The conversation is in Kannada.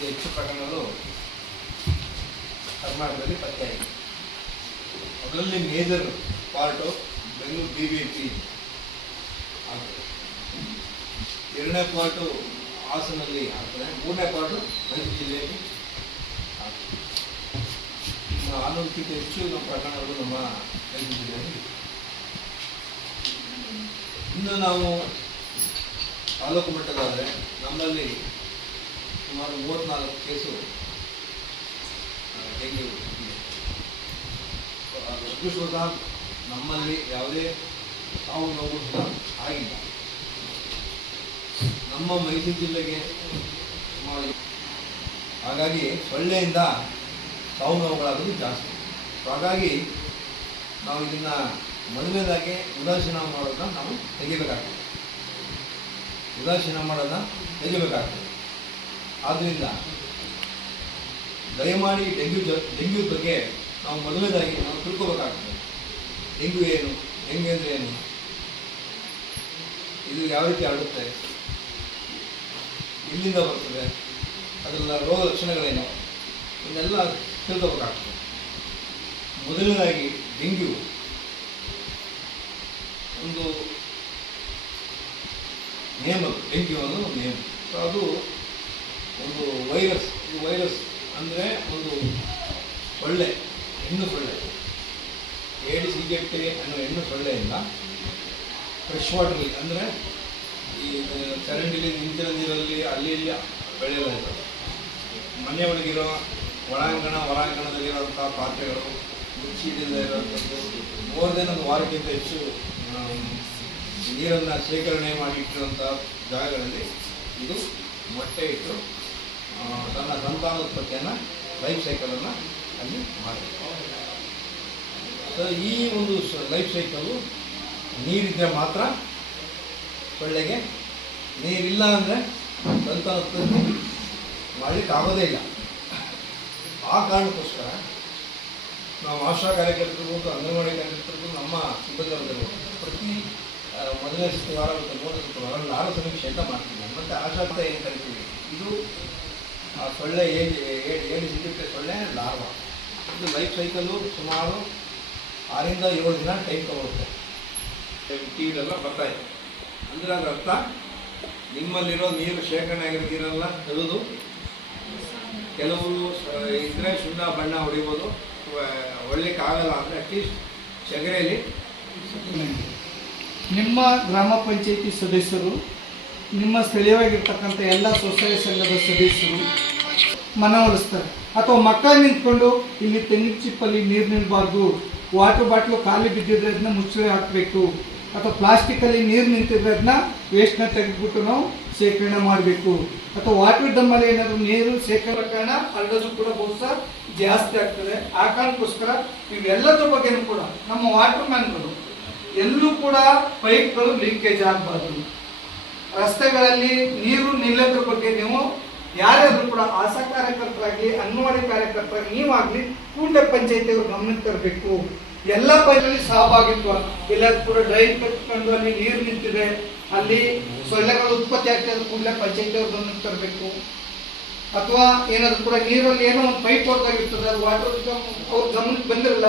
ಹೆಚ್ಚು ಪ್ರಕರಣಗಳು ಕರ್ನಾಟಕದಲ್ಲಿ ಪತ್ತೆಯಾಗಿದೆ ಅದರಲ್ಲಿ major part Bengaluru B B P ಎರಡನೇ ಪಾರ್ಟು ಹಾಸನಲ್ಲಿ ಆಗ್ತದೆ ಮೂರನೇ ಪಾರ್ಟು ಮಂಡ್ಯ ಜಿಲ್ಲೆಯಲ್ಲಿ ಆಗ್ತದೆ ಹೆಚ್ಚು ನಮ್ಮ ಪ್ರಕರಣಗಳು ನಮ್ಮ ಜಿಲ್ಲೆಯಲ್ಲಿ ಇದೆ. ನಾವು ತಾಲೂಕು ಮಟ್ಟದಾದರೆ ನಮ್ಮಲ್ಲಿ ಸುಮಾರು ಮೂವತ್ತ್ನಾಲ್ಕು ಕೇಸು ಡೆಂಗ್ಯೂ ಸ್ವತಃ ನಮ್ಮಲ್ಲಿ ಯಾವುದೇ ಸಾವು ನೋವು ಸಹ ಆಗಿಲ್ಲ ನಮ್ಮ ಮೈಸೂರು ಜಿಲ್ಲೆಗೆ ಸುಮಾರು ಹಾಗಾಗಿ ಸೊಳ್ಳೆಯಿಂದ ಸಾವು ನೋವುಗಳಾಗೋದು ಜಾಸ್ತಿ ಹಾಗಾಗಿ ನಾವು ಇದನ್ನು ಮೊದಲನೇದಾಗಿ ಉದಾಸೀನ ಮಾಡೋದನ್ನ ನಾವು ತೆಗಿಬೇಕಾಗ್ತದೆ. ಉದಾಸೀನ ಮಾಡೋದನ್ನ ತೆಗಿಬೇಕಾಗ್ತದೆ. ಆದ್ದರಿಂದ ದಯಮಾಡಿ ಡೆಂಗ್ಯೂ ಜ, ಡೆಂಗ್ಯೂ ಬಗ್ಗೆ ನಾವು ಮೊದಲನೇದಾಗಿ ನಾವು ತಿಳ್ಕೋಬೇಕಾಗ್ತದೆ. ಡೆಂಗ್ಯೂ ಏನು, ಡೆಂಗ್ಯೂ ಅಂದರೆ ಏನು? ಇದು ಯಾವ ರೀತಿ ಹರಡುತ್ತೆ ಇಲ್ಲಿಂದ ಬರ್ತದೆ? ಅದರ ರೋಗ ಲಕ್ಷಣಗಳೇನು? ಇವನ್ನೆಲ್ಲ ತಿಳ್ಕೋಬೇಕಾಗ್ತದೆ. ಮೊದಲನೇದಾಗಿ ಡೆಂಗ್ಯೂ. ಒಂದು ನೇಮ್ ಅದು ಡೆಂಗ್ಯೂ ಅನ್ನೋದು ಒಂದು ನೇಮ್ ಅದು ಒಂದು ವೈರಸ್, ಈ ವೈರಸ್ ಅಂದರೆ ಒಂದು ಸೊಳ್ಳೆ, ಹೆಣ್ಣು ಸೊಳ್ಳೆ. ಏಡಿಸ್ ಈಜಿಪ್ಟಿ ಅನ್ನೋ ಹೆಣ್ಣು ಸೊಳ್ಳೆಯಿಂದ ಫ್ರೆಶ್ ವಾಟರ್ಲಿ ಅಂದರೆ ಈ ಚರಂಡಿಲಿ ನಿಂತಿನ ನೀರಲ್ಲಿ, ಅಲ್ಲಿ, ಇಲ್ಲಿ ಬೆಳೆಯೋದು ಮನೆ ಒಳಗಿರೋ ಒಳಾಂಗಣ ಹೊರಾಂಗಣದಲ್ಲಿರುವಂಥ ಪಾತ್ರೆಗಳು ಮುಚ್ಚಿಡಿಲ್ಲದೆ ಇರೋವಂಥದ್ದು ಮೋರ್ ದೆನ್ ಒಂದು ವಾರಕ್ಕಿಂತ ಹೆಚ್ಚು ನೀರನ್ನು ಶೇಖರಣೆ ಮಾಡಿ ಇಟ್ಟಿರುವಂಥ ಜಾಗಗಳಲ್ಲಿ ಇದು ಮೊಟ್ಟೆ ಇಟ್ಟು ತನ್ನ ಸಂತಾನೋತ್ಪತ್ತಿಯನ್ನು ಲೈಫ್ ಸೈಕಲನ್ನು ಅಲ್ಲಿ ಮಾಡಿದೆ ಈ ಒಂದು ಲೈಫ್ ಸೈಕಲ್ಲು ನೀರಿದ್ದರೆ ಮಾತ್ರ ಸೊಳ್ಳೆಗೆ ನೀರಿಲ್ಲ ಅಂದರೆ ಸಂತಾನೋತ್ಪತ್ತಿ ಮಾಡಲಿಕ್ಕೆ ಆಗೋದೇ ಇಲ್ಲ. ಆ ಕಾರಣಕ್ಕೋಸ್ಕರ ನಾವು ಆಶಾ ಕಾರ್ಯಕರ್ತರಿರ್ಬೋದು ಅಂಗನವಾಡಿ ಕಾರ್ಯಕರ್ತರಿರ್ಬೋದು ನಮ್ಮ ಸಿಬ್ಬಂದಿಗಳಿರ್ಬೋದು ಪ್ರತಿ ಮೊದಲನೇ ಶುಕ್ರವಾರ ಮತ್ತು ಮೂರನೇ ಶುಕ್ರವಾರ ನಾರು ಸಮೀಕ್ಷೆ ಅಂತ ಮಾಡ್ತೀವಿ. ಮತ್ತು ಆಶಾ ಅಂತ ಏನು ಕರಿತೀವಿ? ಇದು, ಆ, ಸೊಳ್ಳೆ ಏನು ಏನು ಸಿಗುತ್ತೆ ಸೊಳ್ಳೆ? ಲಾರ್ವಾ. ಇದು ಲೈಫ್ ಸೈಕಲ್ಲು ಸುಮಾರು ಆರಿಂದ ಏಳು ದಿನ ಟೈಮ್ ತಗೊಳುತ್ತೆ. ಟಿ ವಿಲೆಲ್ಲ ಬರ್ತಾ ಇದೆ. ಅಂದರೆ ಅದರ ಅರ್ಥ, ನಿಮ್ಮಲ್ಲಿರೋ ನೀರು ಶೇಖರಣೆ ಆಗಿರೋ ತೆಗೆದು ಕೆಲವರು ಇದ್ರೆ ಶುದ್ಧ ಬಣ್ಣ ಹೊಡಿಬೋದು. ಆಗಲ್ಲ ಅಂದರೆ ಅಟ್ಲೀಸ್ಟ್ ಸಗರೆಯಲ್ಲಿ ನಿಮ್ಮ ಗ್ರಾಮ ಪಂಚಾಯಿತಿ ಸದಸ್ಯರು, ನಿಮ್ಮ ಸ್ಥಳೀಯವಾಗಿರ್ತಕ್ಕಂಥ ಎಲ್ಲ ಸ್ವಸಹಾಯ ಸಂಘದ ಸದಸ್ಯರು ಮನವೊಲಿಸ್ತಾರೆ. ಅಥವಾ ಮಕ್ಕಳ ನಿಂತ್ಕೊಂಡು ಇಲ್ಲಿ ತೆಂಗಿನ ಚಿಪ್ಪಲ್ಲಿ ನೀರು ನಿಲ್ಬಾರ್ದು ವಾಟರ್ ಬಾಟ್ಲು ಖಾಲಿ ಬಿದ್ದಿದ್ರೆ ಅದನ್ನ ಮುಚ್ಚಳೆ ಹಾಕಬೇಕು, ಅಥವಾ ಪ್ಲಾಸ್ಟಿಕಲ್ಲಿ ನೀರು ನಿಂತಿದ್ರೆ ಅದನ್ನ ವೇಸ್ಟ್ನ ತೆಗೆದ್ಬಿಟ್ಟು ನಾವು ಶೇಖರಣೆ ಮಾಡಬೇಕು. ಅಥವಾ ವಾಟರ್ ಡಮ್ಮಲ್ಲಿ ಏನಾದರೂ ನೀರು ಶೇಖರಣೆ ಕಾರಣ ಹರಡೋದು ಕೂಡ ಬಹುಶಃ ಜಾಸ್ತಿ ಆಗ್ತದೆ. ಆ ಕಾರಣಕ್ಕೋಸ್ಕರ ಇವೆಲ್ಲದ್ರ ಬಗ್ಗೆನೂ ಕೂಡ ನಮ್ಮ ವಾಟರ್ ಮ್ಯಾನ್ಗಳು ಎಲ್ಲೂ ಕೂಡ ಪೈಪ್ಗಳು ಲೀಕೇಜ್ ಆಗಬಾರ್ದು. ರಸ್ತೆಗಳಲ್ಲಿ ನೀರು ನಿಲ್ಲದ್ರ ಬಗ್ಗೆ ನೀವು ಯಾರಾದರೂ ಕೂಡ ಆಶಾ ಕಾರ್ಯಕರ್ತರಾಗಿ ಅಂಗನವಾಡಿ ಕಾರ್ಯಕರ್ತರಾಗಿ ನೀವಾಗಲಿ ಕೂಡಲೇ ಪಂಚಾಯತಿಯವರು ಗಮನಕ್ಕೆ ತರಬೇಕು. ಎಲ್ಲ ಪೈಲಲ್ಲಿ ಸಹಭಾಗಿತ್ವ ಎಲ್ಲಾದ್ರೂ ಕೂಡ ಡ್ರೈನ್ ಕಟ್ಕೊಂಡು ಅಲ್ಲಿ ನೀರು ನಿಂತಿದೆ. ಅಲ್ಲಿ ಸೊಳ್ಳೆಗಳು ಉತ್ಪತ್ತಿ ಆಗ್ತದೆ ಕೂಡಲೇ ಪಂಚಾಯತಿಯವ್ರು ಗಮನಕ್ಕೆ ತರಬೇಕು. ಅಥವಾ ಏನಾದರೂ ಕೂಡ ನೀರಲ್ಲಿ ಏನೋ ಒಂದು ಪೈಪ್ ಹೊರತಾಗಿರ್ತದೆ ಅದು ವಾಟರ್ ಅವ್ರ ಗಮನಕ್ಕೆ ಬಂದಿರಲ್ಲ